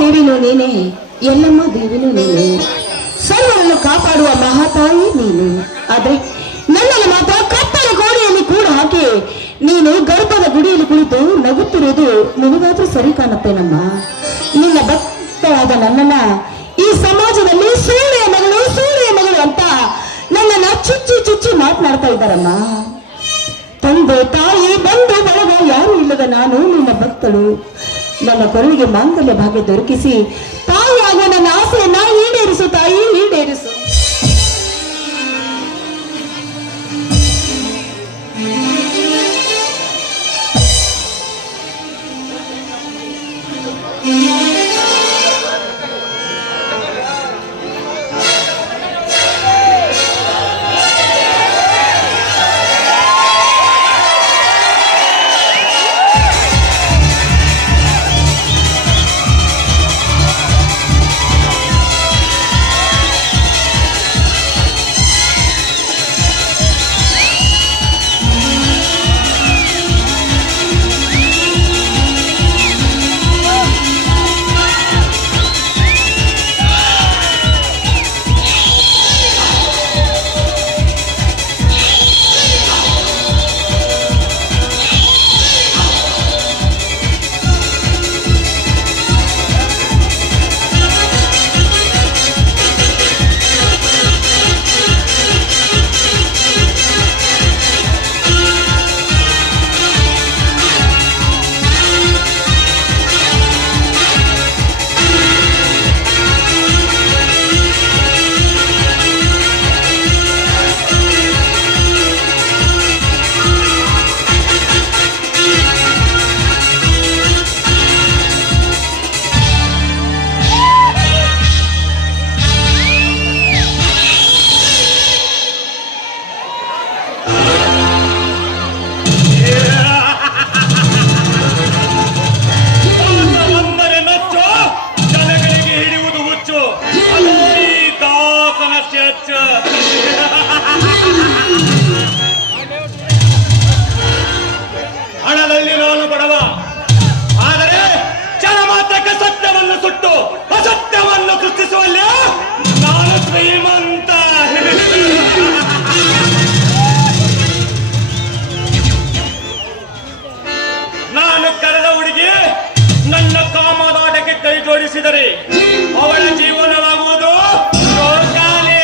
ದೇವಿನೂ ನೀನೆ, ಎಲ್ಲಮ್ಮ ದೇವಿನೂ ನೀನೆ, ಸರ್ವರನ್ನು ಕಾಪಾಡುವ ಮಹಾತಾಯಿ ನೀನು. ಆದ್ರೆ ನನ್ನಲ್ಲಿ ಮಾತ್ರ ಕತ್ತಲ ಗೋಡೆಯಲ್ಲಿ ಕೂಡ ಹಾಕಿ ನೀನು ಗರ್ಭದ ಗುಡಿಯಲ್ಲಿ ಕುಳಿತು ನಗುತ್ತಿರುವುದು ನಿನಗಾದ್ರೂ ಸರಿ ಕಾಣುತ್ತೇನಮ್ಮ. ನಿನ್ನ ಭಕ್ತವಾದ ನನ್ನನ್ನ ಈ ಸಮಾಜದಲ್ಲಿ ಸೂಳೆಯ ಮಗಳು ಅಂತ ನನ್ನನ್ನ ಚುಚ್ಚಿ ಚುಚ್ಚಿ ಮಾತನಾಡ್ತಾ ಇದ್ದಾರಮ್ಮ. ತಂದೆ ತಾಯಿ ಬಂಧು ಬಳಗ ಯಾರು ಇಲ್ಲದ ನಾನು ನಿನ್ನ ಭಕ್ತಳು. ನನ್ನ ಕೊರಳಿಗೆ ಮಾಂಗಲ್ಯ ಭಾಗ್ಯ ದೊರಕಿಸಿ ತಾಯಿಯಾಗುವ ನನ್ನ ಆಸೆಯನ್ನ ಈಡೇರಿಸು ತಾಯಿ, ಈಡೇರಿಸು. ಹಣದಲ್ಲಿ ನಾನು ಬಡವ, ಆದರೆ ಜನಮಾತ್ರಕ್ಕೆ ಸತ್ಯವನ್ನು ಸುಟ್ಟು ಅಸತ್ಯವನ್ನು ಸೃಷ್ಟಿಸುವಲ್ಲಿ ನಾನು ಶ್ರೀಮಂತ. ನಾನು ಕರೆದ ಹುಡುಗಿ ನನ್ನ ಕಾಮದಾಟಕ್ಕೆ ಕೈ ಜೋಡಿಸಿದರೆ ಅವಳ ಜೀವನವಾಗುವುದು ಶೋಕಾಲಿ.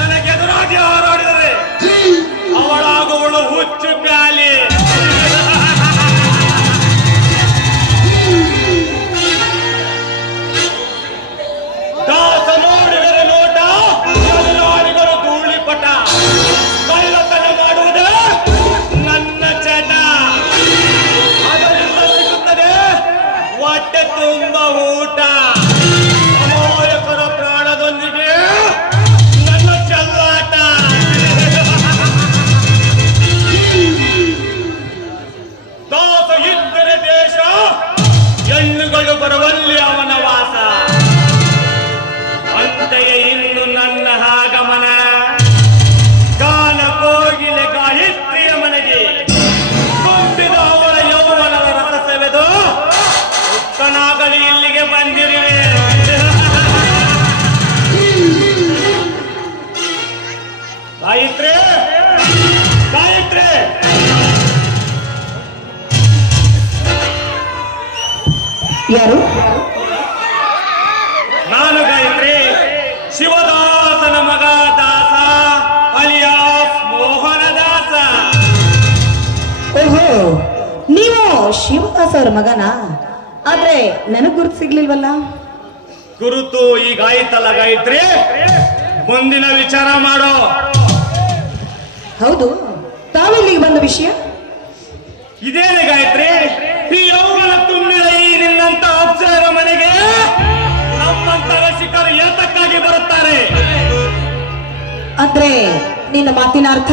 ನನಗೆದುರಾಗಿ ಹೋರಾಡಿದರೆ ಅವಳಾಗುವಳು ಹುಚ್ಚು ಪ್ಯಾಲಿ. ದಾಸ ನೋಡಿದರೆ ನೋಟ, ನಾಡಿಗರು ಧೂಳಿಪಟ, ಕಳ್ಳತನ ಮಾಡುವುದೇ ನನ್ನ ಚಟ. ಅದರಿಂದ ಸಿಗುತ್ತದೆ ಹೊಟ್ಟೆ ತುಂಬ ಊಟ. ಅಮಾಯಕರ ಪ್ರಾಣದೊಂದಿಗೆ ನನ್ನ ಚೆಲ್ಲಾಟ. ದಾಸ ಇದ್ದರೆ ದೇಶ, ಹೆಣ್ಣುಗಳು ಬರುವಲ್ಲಿ ಅವನ ವಾಸ. ಅಂತೆಯೇ ಇನ್ನು ನನ್ನ ಆಗಮನ ಗಾನ ಕೋಗಿಲೆ ಗಾಯತ್ರಿಯ ಮನೆಗೆ ತುಂಬಿದ ಅವಳ ಯೌವನದ ರಸ ಸೆವೆದು ಉತ್ತನಾಗಲಿ ಇಲ್ಲಿಗೆ ಬಂದಿರುವೆ. ಗಾಯತ್ರಿ, ಗಾಯತ್ರಿ, ಯಾರು? ನಾನು ಗಾಯತ್ರಿ, ಶಿವದಾಸನ ಮಗ ದಾಸ ಅಲಿಯಾಸ್ ಮೋಹನದಾಸ. ಓಹೋ, ನೀವು ಶಿವದಾಸ್ ಅವರ ಮಗನಾ? ಆದ್ರೆ ನನಗ್ ಗುರುತು ಸಿಗ್ಲಿಲ್ವಲ್ಲ. ಗುರುತು ಈಗಾಯ್ತಲ್ಲ ಗಾಯತ್ರಿ, ಮುಂದಿನ ವಿಚಾರ ಮಾಡೋ. ಹೌದು, ತಾವಿಲ್ಲಿಗೆ ಬಂದ ವಿಷಯ ಇದೇನೆ ಗಾಯತ್ರಿ? ಈ ಯೌವನ ತುಂಬಿದ ಈ ನಿನ್ನಂತ ಅಪ್ಸರ ಮನೆಗೆ ನಮ್ಮಂತ ರಸಿಕರು ಏತಕ್ಕಾಗಿ ಬರುತ್ತಾರೆ? ಅಂದ್ರೆ ನಿನ್ನ ಮಾತಿನ ಅರ್ಥ?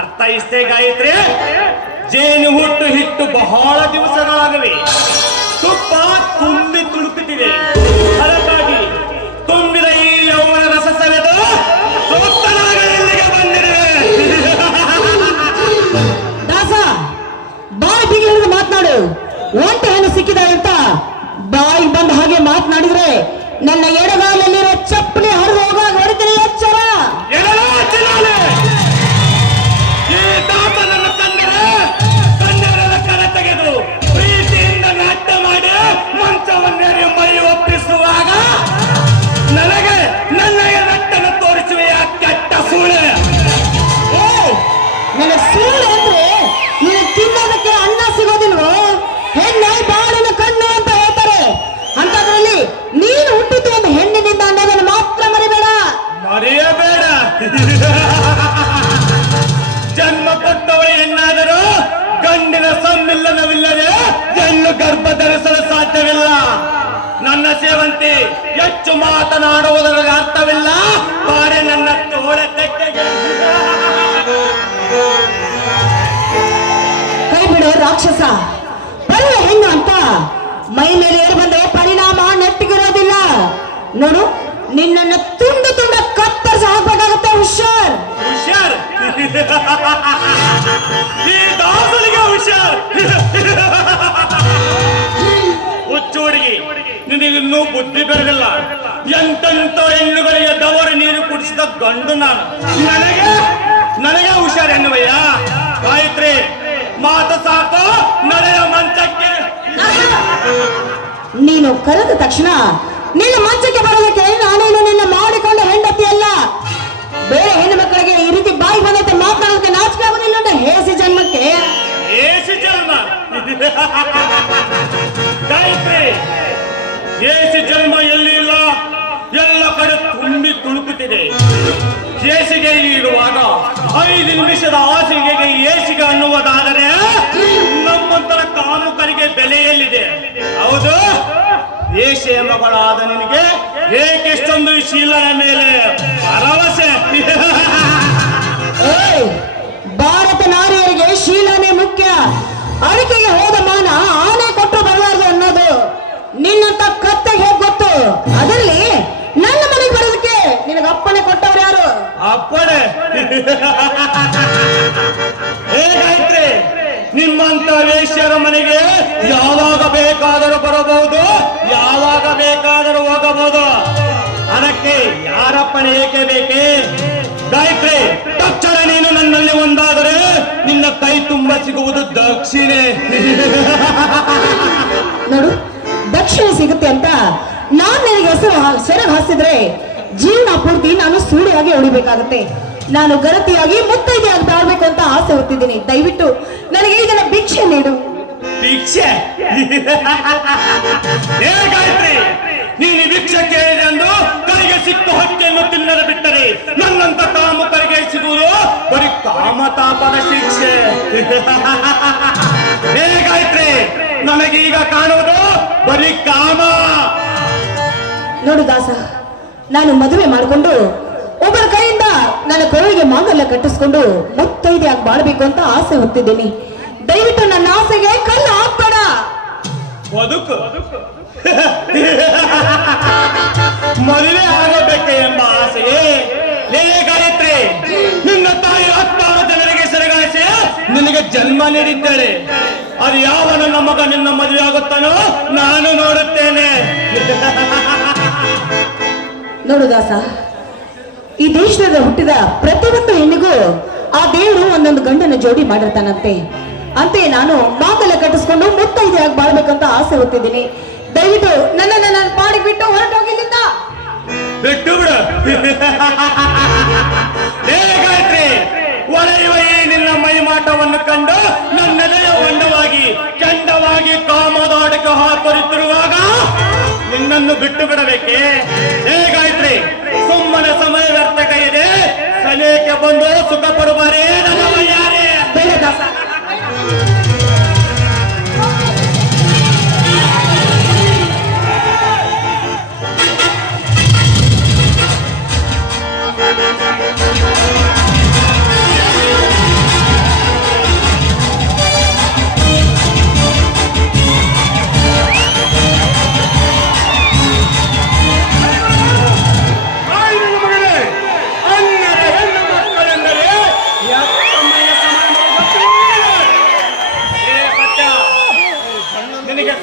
ಅರ್ಥ ಇಷ್ಟೇ ಗಾಯತ್ರಿ, ಜೇನು ಹುಟ್ಟು ಹಿಟ್ಟು ಬಹಳ ದಿವಸಗಳಾಗವೆ, ತುಪ್ಪ ತುಂಬಿ ತುಳುಕುತ್ತಿದೆ. ಅದಕ್ಕಾಗಿ ತುಂಬಿದ ಈ ಯೌವನ ರಸ ಸವೆದು ಇಲ್ಲಿಗೆ ಬಂದಿರುವೆ. ದಾಸ, ಬಾಯ್ ಬಿಗಿ ಹಿಡಿದು ಮಾತನಾಡು. ಒಂಟೆ ಹೆಣ್ಣು ಸಿಕ್ಕಿದ ಅಂತ ಬಾಯಿ ಬಂದ ಹಾಗೆ ಮಾತನಾಡಿದ್ರೆ ನನ್ನ ಎಡಗಾಲಲ್ಲಿರೋ ಚಪ್ಪಲಿ ಹರಿದು ಹೋಗಾಗ ಹೊಡಿತೀನಿ ಎಚ್ಚರ. ಎಲ್ಲೋ ಚಿಲ್ಲಾಲೆ. ಈ ದಾಸ ನನ್ನ ಕಣ್ಣೆರಳ ಕರ ತೆಗೆದು ಪ್ರೀತಿಯಿಂದ ನಾಟ್ಯ ಮಾಡಿ ಮಂಚವನ್ನೇರಿ ಮೈ ಒಪ್ಪಿಸುವಾಗ ನನಗೆ ನನ್ನ ರಟ್ಟನ್ನು ತೋರಿಸುವೆಯ ಕೆಟ್ಟ ಸೂಳೆ. ನನ್ನ ಸುಳ್ಳು ಅಂದ್ರೆ ನೀನು ತಿನ್ನೋದಕ್ಕೆ ಅನ್ನ ಸಿಗೋದಿಲ್ವೋ? ಹೆಣ್ಣೆ ಬಾಳಿನ ಕಣ್ಣು ಅಂತ ಹೇಳ್ತಾರೆ. ಅಂತದ್ರಲ್ಲಿ ನೀನು ಹುಟ್ಟಿದ್ದು ಒಂದು ಹೆಣ್ಣಿನಿಂದ ಅನ್ನೋದನ್ನು ಮಾತ್ರ ಮರಿಬೇಡ. ಮರೆಯಬೇಡ. ಜನ್ಮ ಕೊಟ್ಟವಳು ಹೆಣ್ಣಾದರೂ ಗಂಡಿನ ಸಮ್ಮಿಲ್ಲನವಿಲ್ಲದೆ ಹೆಣ್ಣು ಗರ್ಭ ಧರಿಸಲು ಸಾಧ್ಯವಿಲ್ಲ. ನನ್ನ ಸೇವಂತಿ ಹೆಚ್ಚು ಮಾತನಾಡುವುದರ ಅರ್ಥವಿಲ್ಲ. ಬಾರೆ ನನ್ನ ತೋಳ ತೆಕ್ಕೆಗೆ. ಕೈ ಬಿಡೋ ರಾಕ್ಷಸ. ಬರುವ ಹೆಣ್ಣು ಅಂತ ಮೈ ಮೇಲೆ ಏರು ಬಂದ್ರೆ ಪರಿಣಾಮ ನೆಟ್ಟಿಗಿರೋದಿಲ್ಲ. ನೋಡು, ನಿನ್ನನ್ನು ತುಂಡು ತುಂಡ ಕತ್ತರಿಸಿ ಹಾಕ್ಬೇಕಾಗುತ್ತೆ. ಹುಷಾರ್ ಹುಷಾರ್. ಈ ದಾಸನಿಗೆ ಹುಷಾರ್. ಹುಚ್ಚು ಹುಡುಗಿ, ನಿನಗಿನ್ನೂ ಬುದ್ಧಿ ಬೆಳೆದಿಲ್ಲ. ಎಂತೆಂತ ಹೆಣ್ಣುಗಳಿಗೆ ದವರು ನೀರು ಕುಡಿಸಿದ ಗಂಡು ನಾನು. ನನಗೆ ಹುಷಾರ್ ಎನ್ನುವಯ್ಯ. ಗಾಯತ್ರಿ, ಮಾತು ಸಾಕು, ನಡೆಯ ಮಂಚಕ್ಕೆ. ನೀನು ಕರೆದ ತಕ್ಷಣ ನಿನ್ನ ಮಂಚಕ್ಕೆ ಬರೋದಕ್ಕೆ ನಾನೇನು ನಿನ್ನ ಮಾಡಿಕೊಂಡ ಹೆಂಡತಿ ಅಲ್ಲ. ಬೇರೆ ಹೆಣ್ಣು ಮಕ್ಕಳಿಗೆ ಈ ರೀತಿ ಬಾಯಿ ಬಂದತ್ತೆ ಮಾತನಾಡೋದಕ್ಕೆ ನಾಚಿಕೆ ಆಗೋದಿಲ್ಲ ಅಂತ ಹೇಸಿ ಜನ್ಮಕ್ಕೆ. ಏಸಿ ಜನ್ಮ. ಗಾಯತ್ರಿ, ಏಸಿ ಜನ್ಮ ಎಲ್ಲಿ ಇಲ್ಲ, ಎಲ್ಲ ಕಡೆ ತುಂಬಿ ತುಳುಕುತ್ತಿದೆ. ಏಸಿಗೆ ಇರುವಾಗ 5 ನಿಮಿಷದ ಹಾಸಿಗೆ ಏಸಿಗೆ ಅನ್ನುವುದಾದರೆ ನಮ್ಮಂತರ ಕಾಮುಕರಿಗೆ ಬೆಲೆಯಲ್ಲಿದೆ. ಹೌದು, ಏಷಿಯ ಮಗಳಾದ ನಿನಗೆ ಏಕೆಷ್ಟೊಂದು ಶೀಲನ ಮೇಲೆ ಭರವಸೆ? ಭಾರತ ನಾರಿಯರಿಗೆ ಶೀಲನೇ ಮುಖ್ಯ. ಅಡಿಕೆಗೆ ಹೋದ ಮಾನ ಆನೆ ಕೊಟ್ಟು ಬರಲಾರದು ಅನ್ನೋದು ನಿನ್ನಂತ ಕತ್ತೆಗೆ ಹೇಗೆ ಗೊತ್ತು? ಅದರಲ್ಲಿ ನನ್ನ ಮನೆಗೆ ಬರೋದಕ್ಕೆ ನಿನಗೆ ಅಪ್ಪಣೆ ಕೊಟ್ಟವ್ರು ಯಾರು? ಅಪ್ಪಣೆ? ಹೇಗಾಯ್ತ್ರಿ? ನಿಮ್ಮಂತ ವೇಶ್ಯರ ಮನೆಗೆ ಯಾವಾಗ ಬೇಕಾದರೂ ಬರಬಹುದು, ಯಾವಾಗ ಬೇಕಾದರೂ ಹೋಗಬಹುದು. ಅದಕ್ಕೆ ಯಾರಪ್ಪಣೆ ಏಕೆ ಬೇಕೆ? ಗಾಯತ್ರಿ, ತಕ್ಷಣ ನೀನು ನನ್ನಲ್ಲಿ ಒಂದಾದರೆ ನಿನ್ನ ಕೈ ತುಂಬ ಸಿಗುವುದು ದಕ್ಷಿಣೆ. ನೋಡು, ದಕ್ಷಿಣೆ ಸಿಗುತ್ತೆ ಅಂತ ನಾನ್ ನಿನಗೆ ಹೆಸರು ಸೆರಗ್ ಹಾಸಿದ್ರೆ ಜೀವನ ಪೂರ್ತಿ ನಾನು ಸೂಳಿಯಾಗಿ ಉಳಿಬೇಕಾಗುತ್ತೆ. ನಾನು ಗರತಿಯಾಗಿ ಮುತ್ತೈದೆಯಾಗಿ ಬಾಳ್ಬೇಕು ಅಂತ ಆಸೆ ಹೊತ್ತಿದ್ದೀನಿ. ದಯವಿಟ್ಟು ನನಗೆ ಇದನ್ನ ಭಿಕ್ಷೆ ನೀಡು. ಭಿಕ್ಷೆ? ಹೇ ಗಾಯತ್ರಿ, ನೀನು ಭಿಕ್ಷೆ ಕೇಳಿದೆ ಎಂದು ಕೈಗೆ ಸಿಕ್ಕು ಹಕ್ಕಿಯನ್ನು ತಿನ್ನದ ಬಿಟ್ಟರೆ ನನ್ನಂತ ಕಾಮುಕರಿಗೆ ಸಿಗುವುದು ಬರೀ ಕಾಮತಾಪದ ಶಿಕ್ಷೆ. ಹೇ ಗಾಯತ್ರಿ, ನನಗೀಗ ಕಾಣುವುದು ಬರೀ ಕಾಮ. ನೋಡು ದಾಸ, ನಾನು ಮದುವೆ ಮಾಡಿಕೊಂಡು ಒಬ್ಬರ ಕೈಯಿಂದ ನನ್ನ ಕೊರಳಿಗೆ ಮಾಂಗಲ್ಯ ಕಟ್ಟಿಸ್ಕೊಂಡು ಮುತ್ತೈದೆಯಾಗಿ ಬಾಳ್ಬೇಕು ಅಂತ ಆಸೆ ಹೊತ್ತಿದ್ದೀನಿ. ದಯವಿಟ್ಟು ನನ್ನ ಆಸೆಗೆ ಕಲ್ಲು ಹಾಕ್ಬೇಡ. ಬದುಕು ಮದುವೆ ಆಗಬೇಕೆ ಎಂಬ ಆಸೆಯೇ? ಲೇ ಗಾಯತ್ರಿ, ನಿನ್ನ ತಾಯಿ 16 ಜನರಿಗೆ ಸೆರಗಾಯಿಸಿ ನಿನಗೆ ಜನ್ಮ ನೀಡಿದ್ದಾಳೆ. ಅದು ಯಾವ ನನ್ನ ಮಗ ನಿನ್ನ ಮದುವೆ ಆಗುತ್ತಾನೋ ನಾನು ನೋಡುತ್ತೇನೆ. ನೋಡು ದಾಸ, ಈ ದೇಶದಲ್ಲಿ ಹುಟ್ಟಿದ ಪ್ರತಿಯೊಂದು ಹೆಣ್ಣಿಗೂ ಆ ದೇವರು ಒಂದೊಂದು ಗಂಡನ ಜೋಡಿ ಮಾಡಿರ್ತಾನಂತೆ. ಅಂತೆ ನಾನು ಮಾಂಗಲ್ಯ ಕಟ್ಟಿಸ್ಕೊಂಡು ಮುತ್ತೈದೆಯಾಗಿ ಬಾಳ್ಬೇಕಂತ ಆಸೆ ಹೊತ್ತಿದ್ದೀನಿ. ದಯವಿಟ್ಟು ನನ್ನ ಪಾಡಿಗೆ ಬಿಟ್ಟು ಹೊರಟೋಗಿಲ್ಲಿಂದ. ಬಿಟ್ಟು ಬಿಡು. ಹೇ ಗಾಯತ್ರಿ, ಒಳೆಯುವ ಈ ನಿನ್ನ ಮೈಮಾಟವನ್ನು ಕಂಡು ನನ್ನೆದೆಯ ಹೊಂಡವಾಗಿ ಕೆಂಡವಾಗಿ ಕಾಮದಾಟಕ್ಕೆ ಹಾತೊರೆತಿರುವಾಗ ನಿನ್ನನ್ನು ಬಿಟ್ಟು ಬಿಡಬೇಕೆ? ಹೇ ಗಾಯತ್ರಿ, ಸುಮ್ಮನೆ ಸಮಯ ವ್ಯರ್ಥಕ ಇದೆ. ಸನೇಕೆ ಬಂದು ಸುಖ ಪಡುವಾರೇ ನನ್ನ ಮೈಯಾರೆ. ಬೇಡ ದಾಸ,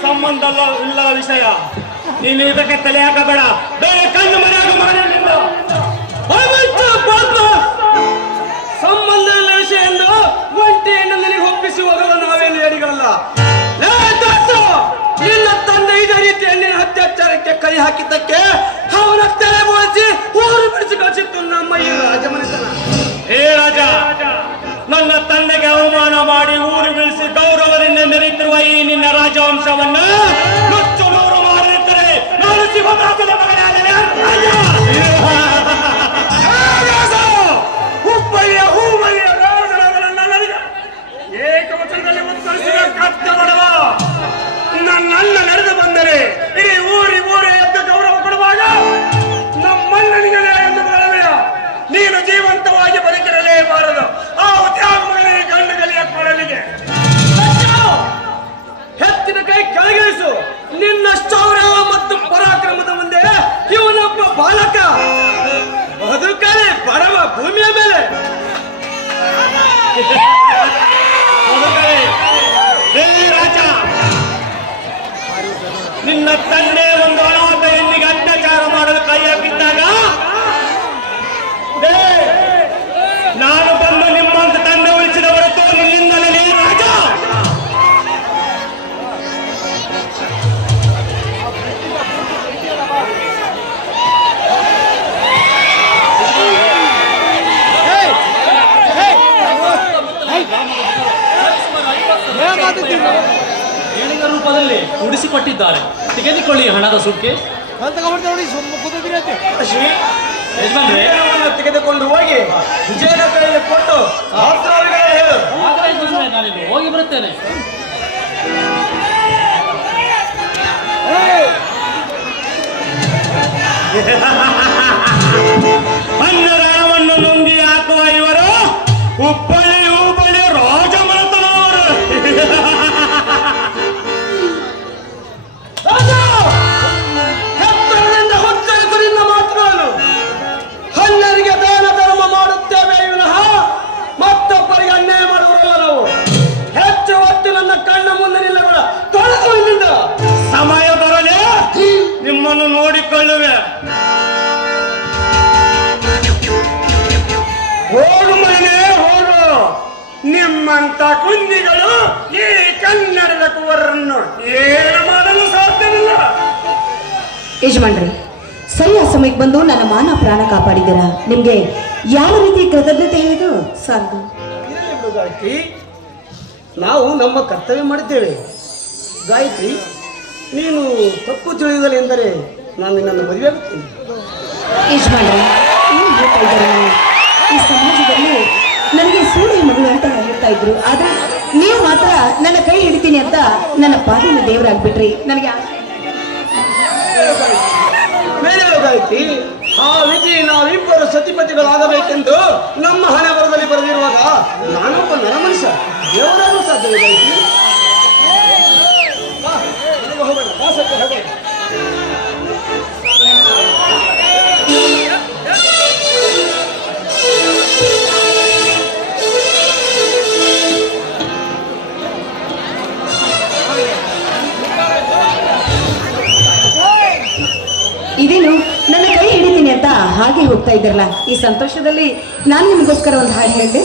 ಸಂಬಂಧ ಇಲ್ಲದ ವಿಷಯ. ನೀನು ಇದಕ್ಕೆ ತಲೆ ಹಾಕಬೇಡ. ಬೇರೆ ಕಣ್ಣು ಮರೆಯಾಗ ಮಾಡಿ ಸಂಬಂಧ ಇಲ್ಲ ವಿಷಯ ಎಂದು ಒಂಟಿಯನ್ನು ನಿನಗೆ ಒಪ್ಪಿಸಿ ಹೋಗಲು ನಾವೇನು ಹೇಳಿಗಳಲ್ಲ. ನಿನ್ನ ತಂದೆ ಇದೇ ರೀತಿಯಲ್ಲಿ ಅತ್ಯಾಚಾರಕ್ಕೆ ಕೈ ಹಾಕಿದ್ದಕ್ಕೆ ಅವನ ತಲೆ ಬೋಳಿಸಿ ಊರು ಬಿಡಿಸಿ ಕಳಿಸಿತ್ತು ನಮ್ಮ ಈ ರಾಜಮನೆತನ. ಹೇ ರಾಜ, ನನ್ನ ತಂದೆಗೆ ಅವಮಾನ ಮಾಡಿ ಊರು ಬೀಳಿಸಿ ಗೌರವದಿಂದ ಮೆರೆಯುತ್ತಿರುವ ಈ ನಿನ್ನ ರಾಜವಂಶವನ್ನ ನುಚ್ಚು ನೂರು ಮಾಡಿರುತ್ತಾರೆ. ನಾನು ಶಿವದಾಸನ ಮಗನಾದರೆ ಹುಬ್ಬಳ್ಳಿಯ ಹೂಬಳ್ಳಿಯ ನನಗೆ ಏಕವಚನದಲ್ಲಿ ಉತ್ತರಿಸಿದ ಕಷ್ಟ ಮಾಡವ. ನನ್ನನ್ನ ನಡೆದು ಬಂದರೆ ಇಡೀ ಊರೇ ಎದ್ದು ಗೌರವ ಕೊಡುವಾಗ ನಮ್ಮಣ್ಣನಿಗೆ ಎಂದು ಬರಲಿಲ್ಲ. ನೀನು ಜೀವಂತವಾಗಿ ಬದುಕಿರಲೇಬಾರದು. ಆ ತ್ಯಾಗಮಗನಿಗೆ ಗಂಡು ಗಲಿಯ ಕೊಡಲಿಗೆ ಹೆಚ್ಚಿನ ಕೈ ಕೆಳಗಿಳಿಸು. ನಿನ್ನ ಶೌರ್ಯ ಮತ್ತು ಪರಾಕ್ರಮದ ಮುಂದೆ ಇವನೊಬ್ಬ ಬಾಲಕ ಬದುಕಲೆ ಬಡವ ಭೂಮಿಯ ಮೇಲೆ. ರಾಜ, ನಿನ್ನ ತಂದೆ ಒಂದು ಅನಾಥ ಹೆಣ್ಣಿಗೆ ಅತ್ಯಾಚಾರ ಮಾಡಲು ಕೈ ಹಾಕಿದ್ದಾಗ ನಾನು ಬಂದು ನಿಮ್ಮಂತ ತಂದೆ ಉಳಿಸಿದ ಹೊರತು ನಿನ್ನಿಂದಲೇ ನೀ ರಾಜ. ಏಣಿಗ ರೂಪದಲ್ಲಿ ಉಡಿಸಿಕೊಟ್ಟಿದ್ದಾರೆ. ತೆಗೆದುಕೊಳ್ಳಿ ಹಣದ ಸುಟ್ಕೆ. ಯಜಮಾನ್ರೆ, ತೆಗೆದುಕೊಂಡು ಹೋಗಿ ವಿಜಯನ ಕೈಯಲ್ಲಿ ಕೊಟ್ಟು ನಾನಿಲ್ಲಿ ಹೋಗಿ ಬರುತ್ತೇನೆ. ಅನ್ನದಾನವನ್ನು ನುಂಗಿ ಹಾಕುವ ಇವರು ಹುಬ್ಬಳ್ಳಿ ರಾಜಮನೆತನವರು. ಹೆತ್ತರದಿಂದ ಹುಚ್ಚರಿತರಿಂದ ಮಾತನಾಡಲು ಹನ್ನೆರಿಗೆ ದಾನ ಧರ್ಮ ಮಾಡುತ್ತೇವೆ ವಿನಃ ಮತ್ತೊಬ್ಬರಿಗೆ ಅನ್ಯಾಯ ಮಾಡುವುದಲ್ಲ. ನಾವು ಹೆಚ್ಚು ಹೊತ್ತು ನನ್ನ ಕಣ್ಣ ಮುಂದೆ ನಿಲ್ಲಬೇಡ. ತೊಳೆದು ಇಲ್ಲಿಂದ. ಸಮಯ ಬರಲೇ ನಿಮ್ಮನ್ನು ನೋಡಿಕೊಳ್ಳುವೆ. ಹೋಗು ಮನೆ ಹೋಗು. ನಿಮ್ಮಂತ ಕುಂದಿಗಳು ಈ ಕನ್ನಡದ ಕುವರನ್ನು ಏನು ಮಾಡಲು ಸಾಧ್ಯವಿಲ್ಲ. ಯಜಮಾನ್ರಿ, ಸರಿಯಾದ ಸಮಯಕ್ಕೆ ಬಂದು ನನ್ನ ಮಾನ ಪ್ರಾಣ ಕಾಪಾಡಿದ್ದೀರಾ. ನಿಮ್ಗೆ ಯಾವ ರೀತಿ ಕೃತಜ್ಞತೆ ಹೇಳಿದ್ರು ಸಾಲದು. ಗಾಯತ್ರಿ, ನಾವು ನಮ್ಮ ಕರ್ತವ್ಯ ಮಾಡಿದ್ದೇವೆ. ಗಾಯತ್ರಿ, ನೀನು ತಪ್ಪು ತಿಳಿದಲೆ ಎಂದರೆ ನಾನು ನಿನ್ನನ್ನು ಮದುವೆ ಆಗುತ್ತೇನೆ. ಯಜಮಾನ್ರಿ, ಏನು ಹೇಳ್ತಾ ಇದ್ದಾರೆ? ಈ ಸಮಾಜದಲ್ಲಿ ನನಗೆ ಸೂರ್ಯ ಮಗಳು ಅಂತ ಹೇಳ್ತಾ ಇದ್ರು. ಆದ್ರೆ ನೀವು ಮಾತ್ರ ನನ್ನ ಕೈ ಹಿಡಿತೀನಿ ಅಂತ ನನ್ನ ಪಾಲಿನ ದೇವರಾಗ್ಬಿಟ್ರಿ. ನನಗೆ ಗಾಯತ್ರಿ, ಆ ವಿಧಿ ನಾವಿಬ್ಬರು ಸತಿಪತಿಗಳಾಗಬೇಕೆಂದು ನಮ್ಮ ಹಣೆ ಬರದಲ್ಲಿ ಬರೆದಿರುವಾಗ ನಾನೊಬ್ಬ ನರಮನುಷ್ಯ ದೇವರಾಗಲು ಸಾಧ್ಯವೇ ಗಾಯತ್ರಿ? ಇದೇನು ನನ್ನ ಕೈ ಹಿಡಿತೀನಿ ಅಂತ ಹಾಗೆ ಹೋಗ್ತಾ ಇದ್ರಲ್ಲ, ಈ ಸಂತೋಷದಲ್ಲಿ ನಾನು ನಿಮಗೋಸ್ಕರ ಒಂದು ಹಾಡು ಹೇಳಿದೆ.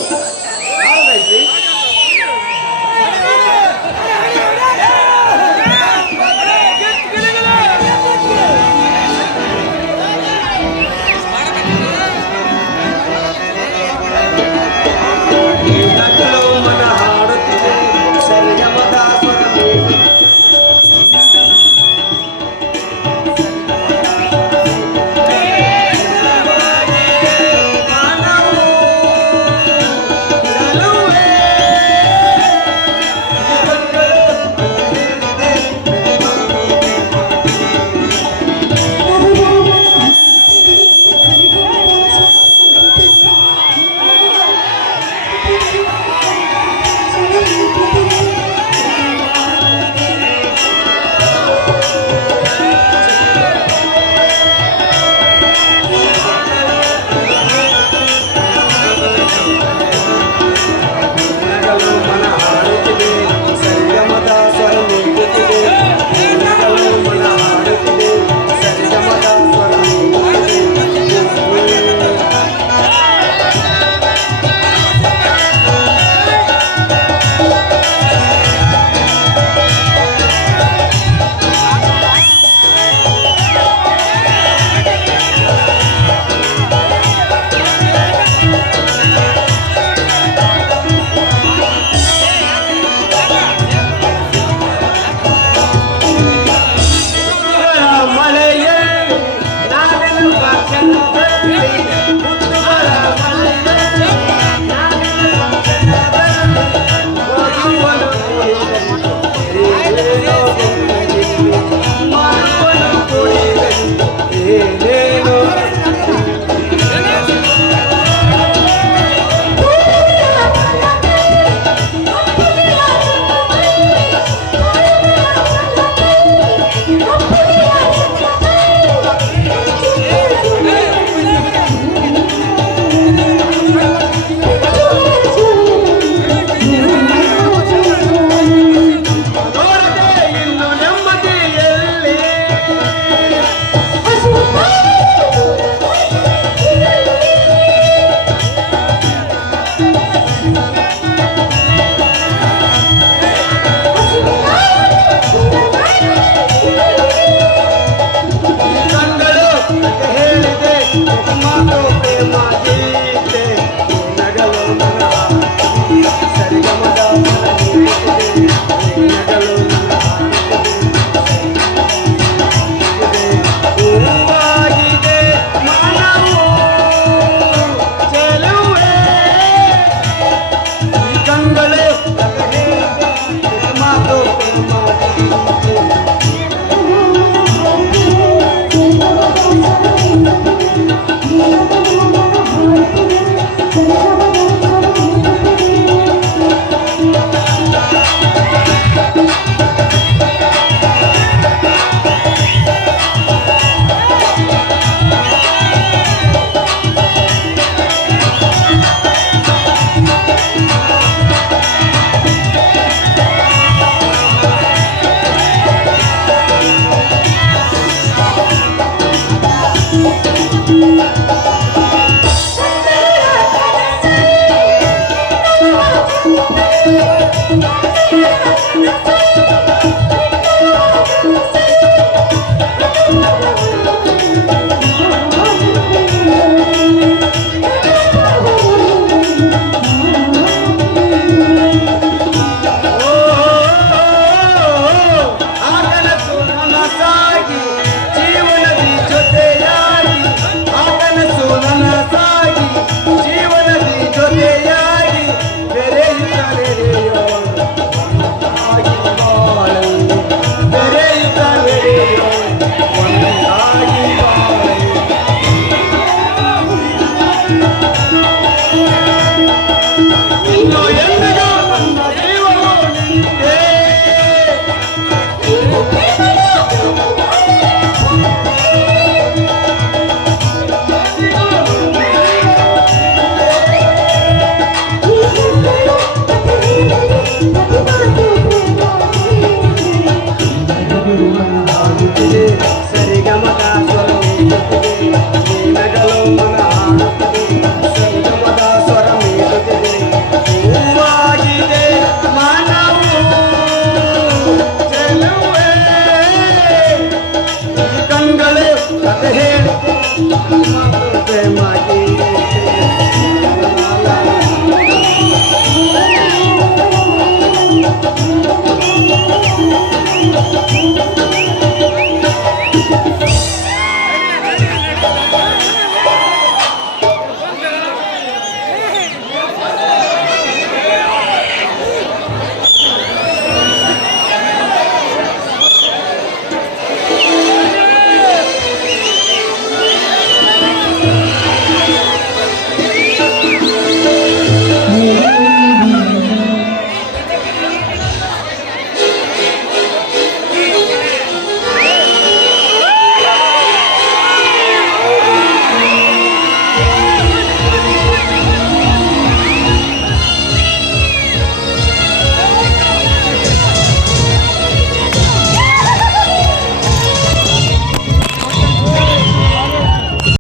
ಹಾಡುತ್ತಿದೆ ಸರಿಗಮಕ